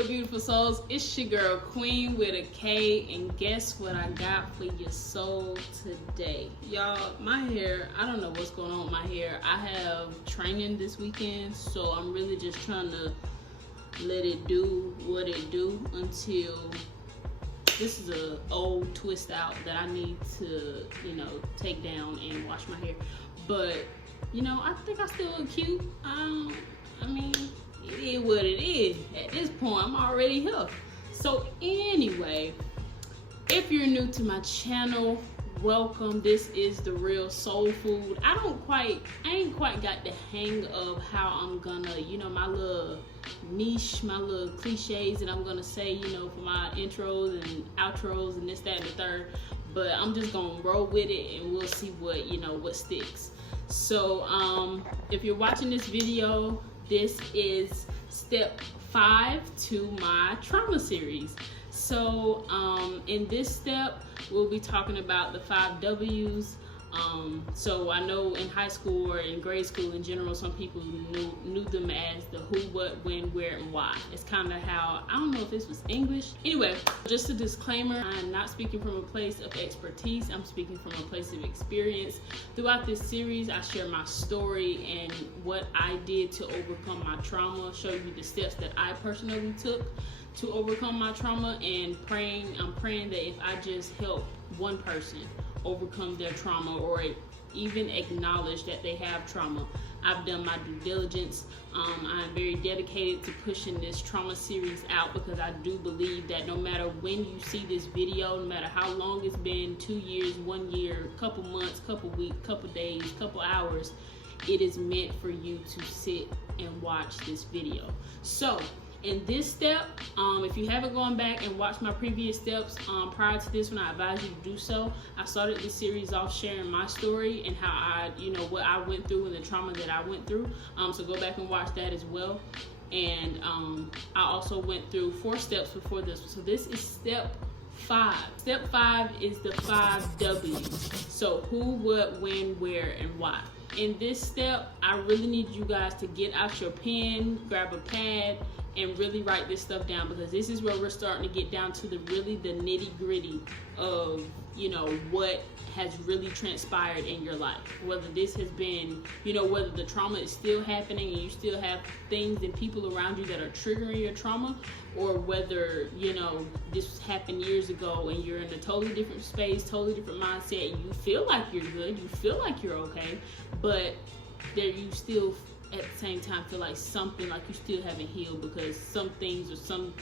good, beautiful souls? It's your girl Queen with a K, and guess what I got for your soul today? Y'all, my hair, I don't know what's going on with my hair. I have training this weekend, so I'm really just trying to let it do what it do until this is a old twist out that I need to, take down and wash my hair. But, I think I still look cute. It is what it is. At this point, I'm already here. So anyway, if you're new to my channel, welcome. This is the real soul food. I ain't quite got the hang of how I'm gonna, my little niche, my little cliches that I'm gonna say, for my intros and outros and this, that, and the third. But I'm just gonna roll with it and we'll see what sticks. So if you're watching this video, this is step 5 to my trauma series. So in this step, we'll be talking about the 5 W's. So I know in high school or in grade school in general, some people knew them as the who, what, when, where, and why. It's kind of how, I don't know if this was English. Anyway, just a disclaimer, I'm not speaking from a place of expertise. I'm speaking from a place of experience. Throughout this series, I share my story and what I did to overcome my trauma, show you the steps that I personally took to overcome my trauma, and I'm praying that if I just help one person overcome their trauma or even acknowledge that they have trauma, I've done my due diligence. I'm very dedicated to pushing this trauma series out, because I do believe that no matter when you see this video, no matter how long it's been, 2 years, 1 year, couple months, couple weeks, couple days, couple hours, it is meant for you to sit and watch this video. So in this step, if you haven't gone back and watched my previous steps prior to this one, I advise you to do so. I started this series off sharing my story and how I, what I went through and the trauma that I went through. So go back and watch that as well. And I also went through 4 steps before this. So this is step 5. Step 5 is the 5 W's. So who, what, when, where, and why. In this step, I really need you guys to get out your pen, grab a pad, and really write this stuff down, because this is where we're starting to get down to the nitty gritty of, what has really transpired in your life. Whether this has been, whether the trauma is still happening and you still have things and people around you that are triggering your trauma, or whether, this happened years ago and you're in a totally different space, totally different mindset. You feel like you're good, you feel like you're okay, but there you still at the same time feel like something, like you still haven't healed, because some things or some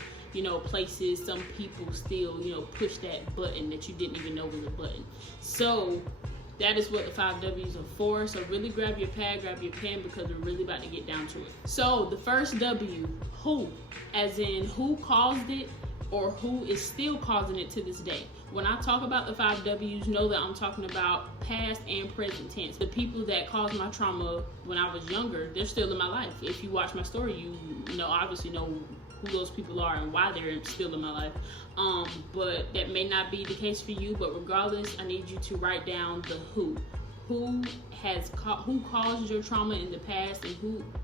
places, some people still push that button that you didn't even know was a button. So that is what the 5 W's are for. So really grab your pad, grab your pen, because we're really about to get down to it. So the first W, who, as in who caused it or who is still causing it to this day. When I talk about the 5 W's, know that I'm talking about past and present tense. The people that caused my trauma when I was younger, they're still in my life. If you watch my story, you obviously know who those people are and why they're still in my life. But that may not be the case for you. But regardless, I need you to write down the who. Who caused your trauma in the past, and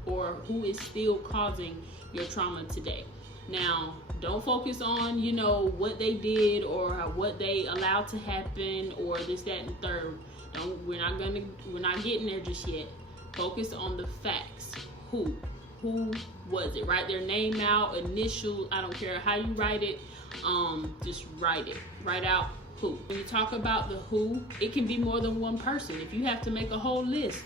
who is still causing your trauma today. Now, don't focus on, what they did or what they allowed to happen or this, that, and the third. We're not getting there just yet. Focus on the facts. Who was it? Write their name out, initial, I don't care how you write it. Just write it. Write out who. When you talk about the who, it can be more than one person. If you have to make a whole list,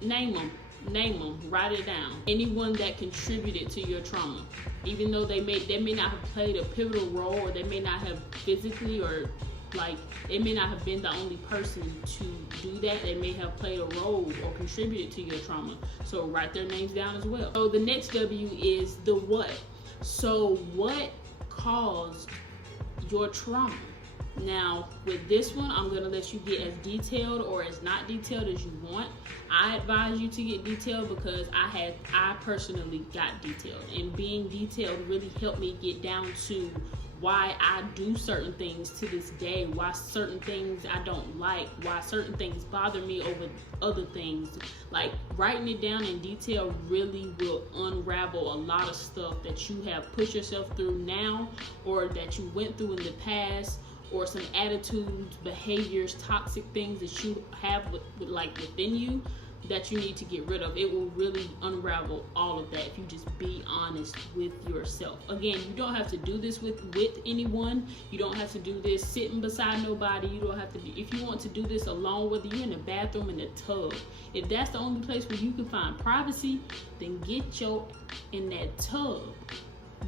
name them, write it down. Anyone that contributed to your trauma, even though they may not have played a pivotal role, or they may not have physically, or they may not have been the only person to do that. They may have played a role or contributed to your trauma. So write their names down as well. So the next W is the what. So what caused your trauma? Now, with this one, I'm going to let you get as detailed or as not detailed as you want. I advise you to get detailed because I personally got detailed. And being detailed really helped me get down to why I do certain things to this day, why certain things I don't like, why certain things bother me over other things. Like, writing it down in detail really will unravel a lot of stuff that you have pushed yourself through now, or that you went through in the past, or some attitudes, behaviors, toxic things that you have within you that you need to get rid of. It will really unravel all of that if you just be honest with yourself. Again, you don't have to do this with anyone. You don't have to do this sitting beside nobody. You don't have to do, if you want to do this alone, whether you're in the bathroom, in the tub, if that's the only place where you can find privacy, then get in that tub.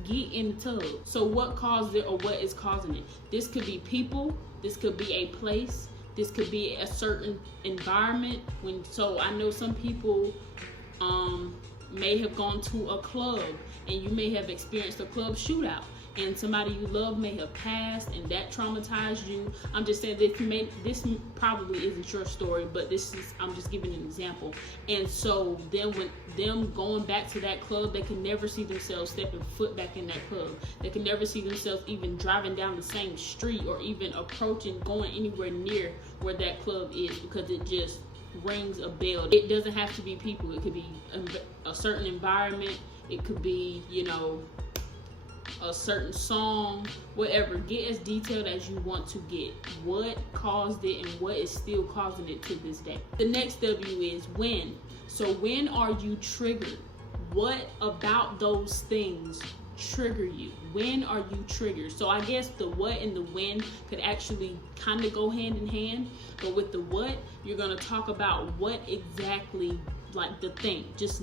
Get in the tub. So what caused it, or what is causing it? This could be people, this could be a place, this could be a certain environment. So I know some people may have gone to a club, and you may have experienced a club shootout, and somebody you love may have passed, and that traumatized you. I'm just saying that this probably isn't your story, but I'm just giving an example. And so then when them going back to that club, they can never see themselves stepping foot back in that club. They can never see themselves even driving down the same street, or even going anywhere near where that club is, because it just rings a bell. It doesn't have to be people. It could be a certain environment. It could be, a certain song, whatever. Get as detailed as you want to get. What caused it and what is still causing it to this day. The next W is when. So when are you triggered? What about those things trigger you? When are you triggered? So I guess the what and the when could actually kind of go hand in hand. But with the what, you're going to talk about what exactly, like the thing. Just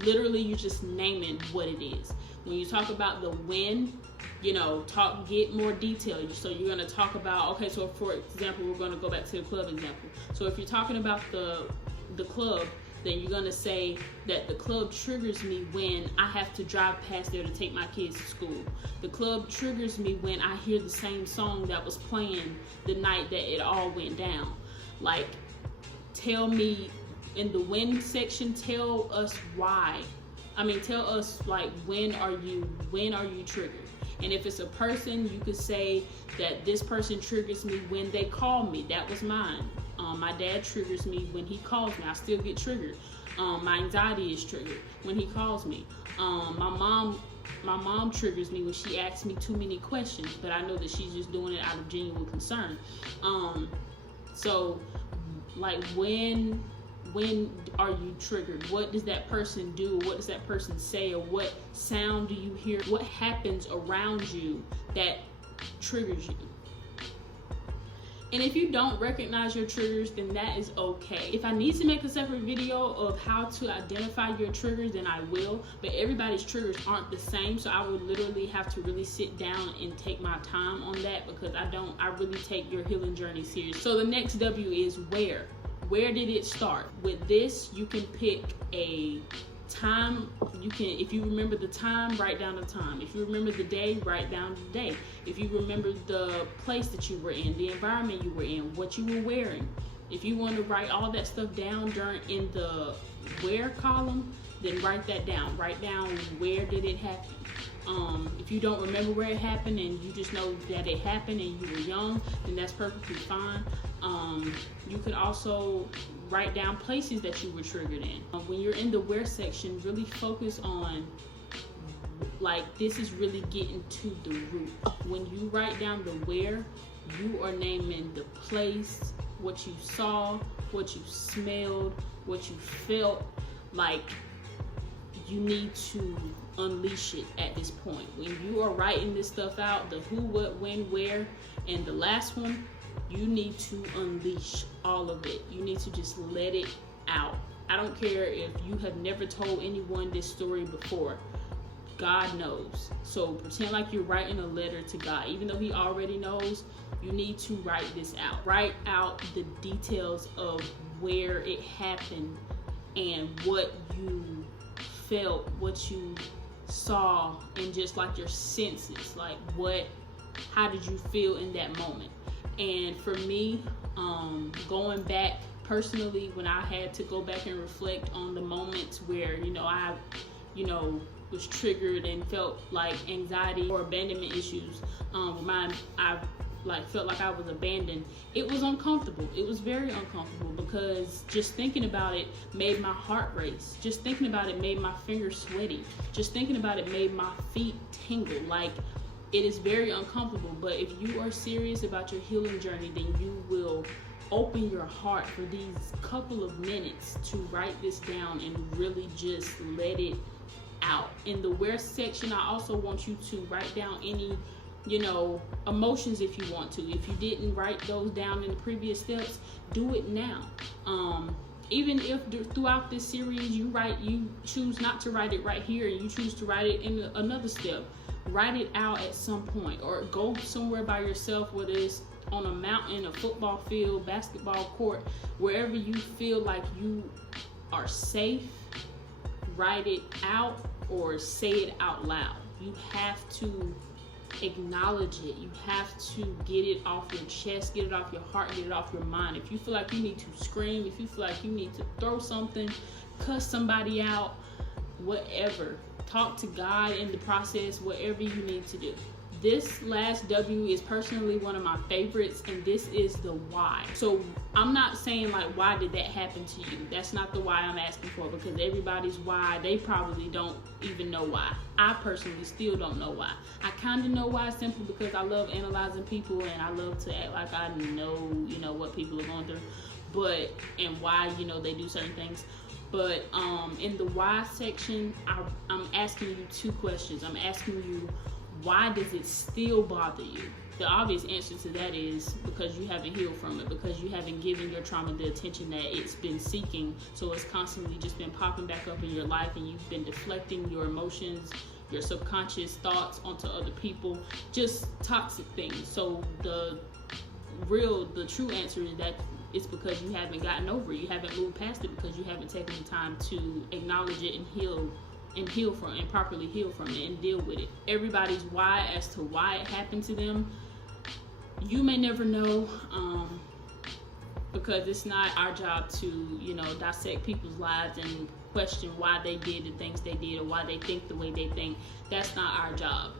literally, you're just naming what it is. When you talk about the when, get more detailed. So you're going to talk about, okay, so for example, we're going to go back to the club example. So if you're talking about the club, then you're going to say that the club triggers me when I have to drive past there to take my kids to school. The club triggers me when I hear the same song that was playing the night that it all went down. Like, tell me in the when section, tell us why. Tell us, like, when are you triggered? And if it's a person, you could say that this person triggers me when they call me. That was mine. My dad triggers me when he calls me. I still get triggered. My anxiety is triggered when he calls me. My mom triggers me when she asks me too many questions, but I know that she's just doing it out of genuine concern. So, like, when are you triggered? What does that person do? What does that person say? Or what sound do you hear? What happens around you that triggers you? And if you don't recognize your triggers, then that is okay. If I need to make a separate video of how to identify your triggers, then I will. But everybody's triggers aren't the same, so I would literally have to really sit down and take my time on that, because I really take your healing journey serious. So the next W is where. Where did it start? With this, you can pick a time. If you remember the time, write down the time. If you remember the day, write down the day. If you remember the place that you were in, the environment you were in, what you were wearing. If you want to write all that stuff down in the where column, then write that down. Write down where did it happen. If you don't remember where it happened and you just know that it happened and you were young, then that's perfectly fine. You could also write down places that you were triggered in. When you're in the where section, really focus on, like, this is really getting to the root. When you write down the where, you are naming the place, what you saw, what you smelled, what you felt. Like, you need to unleash it at this point. When you are writing this stuff out, the who, what, when, where, and the last one, you need to unleash all of it. You need to just let it out. I don't care if you have never told anyone this story before. God knows. So pretend like you're writing a letter to God. Even though he already knows, you need to write this out. Write out the details of where it happened and what you felt, what you saw, and just like your senses. Like, how did you feel in that moment? And for me, going back personally, when I had to go back and reflect on the moments where, I was triggered and felt like anxiety or abandonment issues. I felt like I was abandoned. It was uncomfortable. It was very uncomfortable because just thinking about it made my heart race. Just thinking about it made my fingers sweaty. Just thinking about it made my feet tingle. Like, it is very uncomfortable. But if you are serious about your healing journey, then you will open your heart for these couple of minutes to write this down and really just let it out. In the where section, I also want you to write down any emotions if you want to. If you didn't write those down in the previous steps, do it now. Even if throughout this series you choose not to write it right here and you choose to write it in another step, write it out at some point, or go somewhere by yourself, whether it's on a mountain, a football field, basketball court, wherever you feel like you are safe. Write it out or say it out loud. You have to acknowledge it. You have to get it off your chest, get it off your heart, get it off your mind. If you feel like you need to scream, if you feel like you need to throw something, cuss somebody out, whatever, talk to God in the process, whatever you need to do. This last W is personally one of my favorites, and this is the why. So I'm not saying like, why did that happen to you? That's not the why I'm asking for, because everybody's why, they probably don't even know why. I personally still don't know why. I kind of know why, simply because I love analyzing people and I love to act like I know, what people are going through, and why, they do certain things. But in the why section, I'm asking you two questions. I'm asking you, why does it still bother you? The obvious answer to that is because you haven't healed from it, because you haven't given your trauma the attention that it's been seeking. So it's constantly just been popping back up in your life, and you've been deflecting your emotions, your subconscious thoughts onto other people, just toxic things. So the true answer is that it's because you haven't gotten over it. You haven't moved past it because you haven't taken the time to acknowledge it and heal from it, and properly heal from it and deal with it. Everybody's why as to why it happened to them, you may never know, because it's not our job to dissect people's lives and question why they did the things they did or why they think the way they think. That's not our job.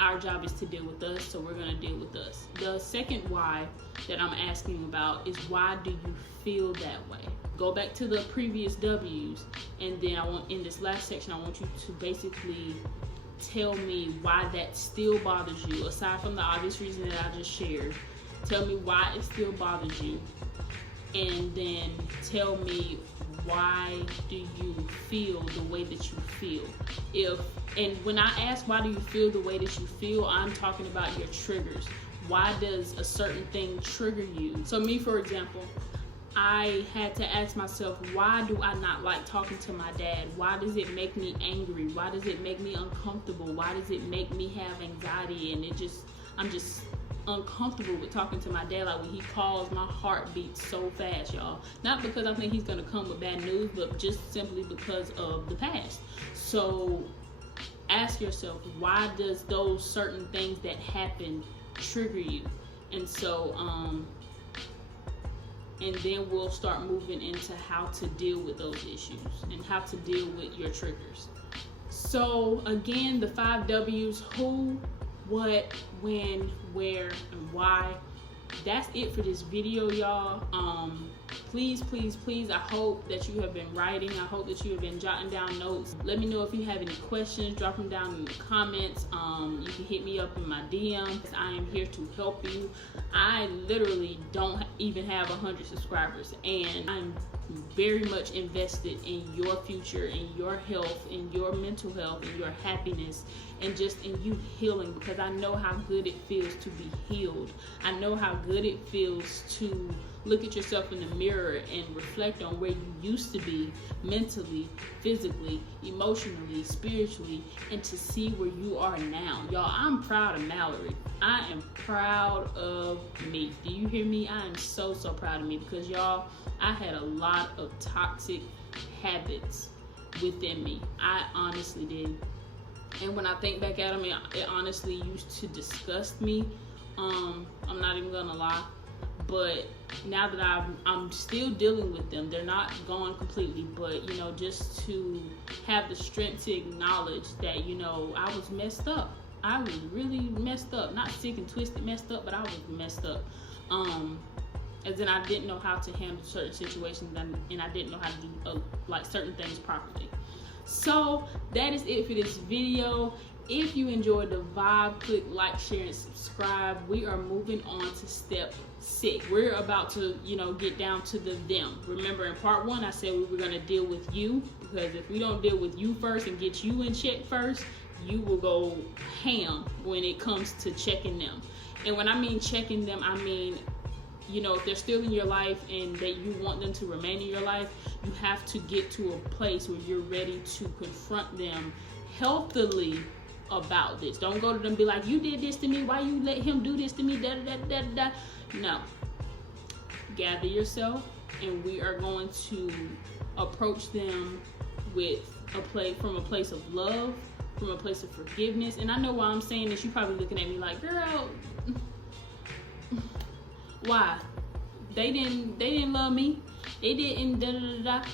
Our job is to deal with us, so we're going to deal with us. The second why that I'm asking about is, why do you feel that way? Go back to the previous W's, and then in this last section, I want you to basically tell me why that still bothers you, aside from the obvious reason that I just shared. Tell me why it still bothers you, and then tell me, why do you feel the way that you feel? And when I ask why do you feel the way that you feel, I'm talking about your triggers. Why does a certain thing trigger you? So me, for example, I had to ask myself, why do I not like talking to my dad? Why does it make me angry? Why does it make me uncomfortable? Why does it make me have anxiety? And I'm just uncomfortable with talking to my dad. Like, when he calls, my heart beats so fast, y'all. Not because I think he's gonna come with bad news, but just simply because of the past. So ask yourself, why does those certain things that happen trigger you? And so and then we'll start moving into how to deal with those issues and how to deal with your triggers. So again, the 5 W's: who, what, when, where, and why. That's it for this video, y'all. Please, I hope that you have been writing. I hope that you have been jotting down notes. Let me know if you have any questions. Drop them down in the comments. You can hit me up in my DMs. I am here to help you. I literally don't even have 100 subscribers, and I'm very much invested in your future, in your health, in your mental health, in your happiness, and just in you healing, because I know how good it feels to be healed. I know how good it feels to look at yourself in the mirror and reflect on where you used to be mentally, physically, emotionally, spiritually, and to see where you are now. Y'all, I'm proud of Mallory. I am proud of me. Do you hear me? I am so proud of me, because y'all, I had a lot of toxic habits within me. I honestly did. And when I think back at them, it honestly used to disgust me. I'm not even gonna lie. But now that I'm still dealing with them, they're not gone completely, but you know, just to have the strength to acknowledge that, you know, I was messed up. I was really messed up, not sick and twisted messed up, but I was messed up. As in, I didn't know how to handle certain situations, and I didn't know how to do like certain things properly. So that is it for this video. If you enjoyed the vibe, click like, share, and subscribe. We are moving on to step 6. We're about to, you know, get down to the them. Remember, in part 1, I said we were going to deal with you, because if we don't deal with you first and get you in check first, you will go ham when it comes to checking them. And when I mean checking them, I mean, you know, if they're still in your life and that you want them to remain in your life, you have to get to a place where you're ready to confront them healthily about this. Don't go to them and be like, you did this to me, why you let him do this to me, da da da da da. No. Gather yourself, and we are going to approach them with from a place of love, from a place of forgiveness. And I know why I'm saying this. You're probably looking at me like, girl, why? They didn't love me. They didn't da da da da.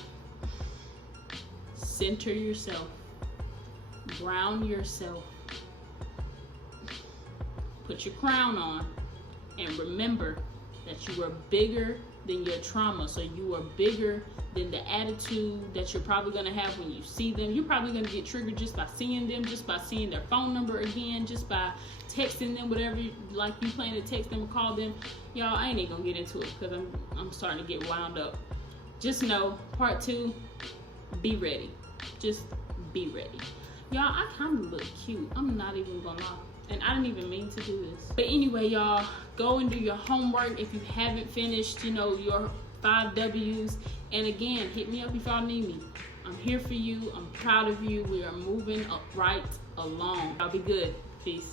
Center yourself. Ground yourself. Put your crown on, and remember that you are bigger than your trauma. So you are bigger than the attitude that you're probably going to have when you see them. You're probably going to get triggered just by seeing them, just by seeing their phone number again, just by texting them, whatever, like you plan to text them or call them. Y'all, I ain't even going to get into it because I'm starting to get wound up. Just know, part 2, be ready. Just be ready. Y'all, I kind of look cute. I'm not even going to lie. And I didn't even mean to do this. But anyway, y'all, go and do your homework if you haven't finished, you know, your 5 W's. And again, hit me up if y'all need me. I'm here for you. I'm proud of you. We are moving right along. Y'all be good. Peace.